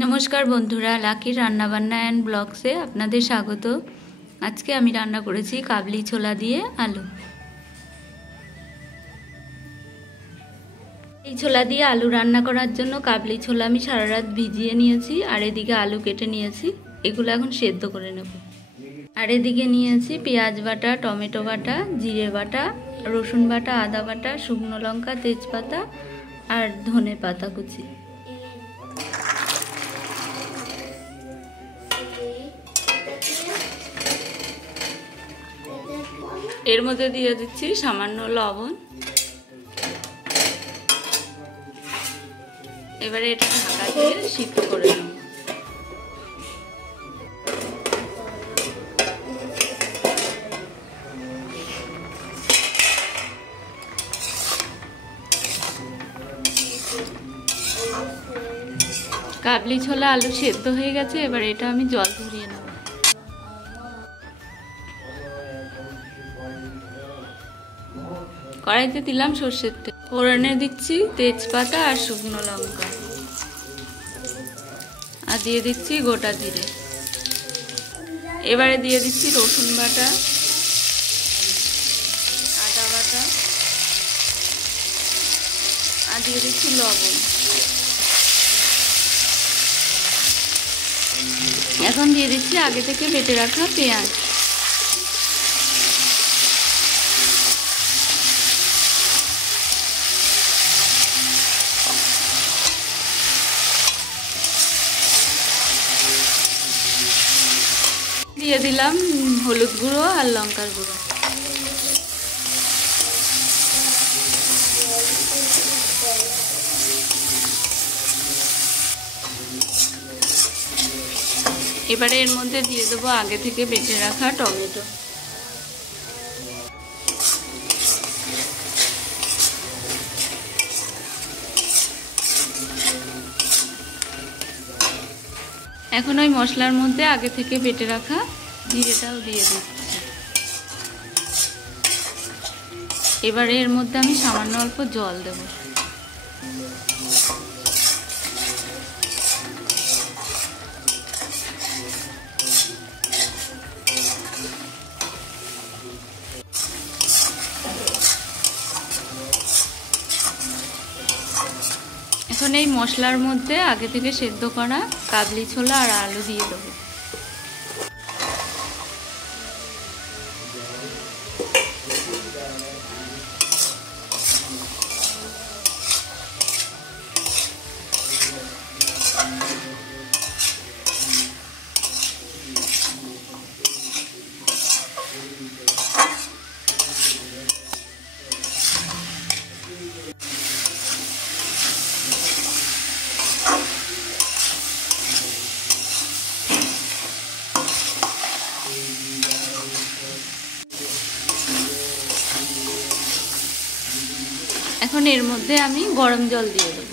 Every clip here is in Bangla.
नमस्कार बंधुरा लाकी रान्ना बान्ना एंड ब्लग्से आपनादेर स्वागत। आज के आमी रान्ना करेছি काबली छोला दिए आलू। এই ছোলা দিয়ে আলু রান্না করার জন্য কাবলি ছোলা আমি সারা রাত ভিজিয়ে নিয়েছি আর এদিকে আলু কেটে নিয়েছি, এগুলো এখন সেদ্ধ করে নেব। আর এদিকে নিয়েছি পেঁয়াজ বাটা, টমেটো বাটা, জিরে বাটা, রসুন বাটা, আদা বাটা, শুকনো লঙ্কা, তেজপাতা আর ধনে পাতা কুচি। এর মধ্যে দিয়ে দিচ্ছি সামান্য লবণ। এবারে এটা ঢাকা দিয়ে সিদ্ধ করে নেব। কাবলি ছোলা আলু সেদ্ধ হয়ে গেছে, এবার এটা আমি জল ঝরিয়ে নেব। কড়াইতে দিলাম সরষের তেল, ফোড়নে দিচ্ছি তেজপাতা আর শুকনো লঙ্কা, আর দিয়ে দিচ্ছি গোটা জিরে। এবারে দিয়ে দিচ্ছি রসুন বাটা, আদা বাটা, আর দিয়ে দিচ্ছি লবণ। এখন দিয়ে দিচ্ছি আগে থেকে বেটে রাখা পেঁয়াজ। দিয়ে দিলাম হলুদ গুঁড়ো আর লঙ্কার গুঁড়ো। এবারে এর মধ্যে দিয়ে দেবো আগে থেকে বেটে রাখা টমেটো। এখন ওই মশলার মধ্যে আগে থেকে বেটে রাখা জিরেটাও দিয়ে দিচ্ছি। এবারে এর মধ্যে আমি সামান্য অল্প জল দেব। এখন এই মশলার মধ্যে আগে থেকে সেদ্ধ করা কাবলি ছোলা আর আলু দিয়ে দেবো। এখন এর মধ্যে আমি গরম জল দিয়ে দেব।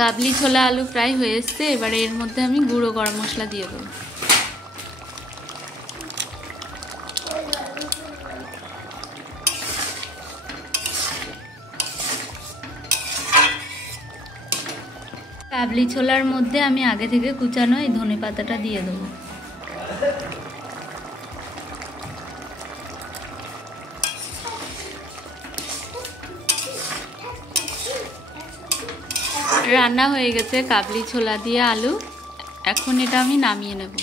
কাবলি ছোলা আলু ফ্রাই হয়ে এসছে, এবারে এর মধ্যে আমি গুঁড়ো গরম মশলা দিয়ে দেবো। কাবলি ছোলার মধ্যে আমি আগে থেকে কুচানো এই ধনে পাতাটা দিয়ে দেবো। রান্না হয়ে গেছে কাবলি ছোলা দিয়ে আলু। এখন এটা আমি নামিয়ে নেব।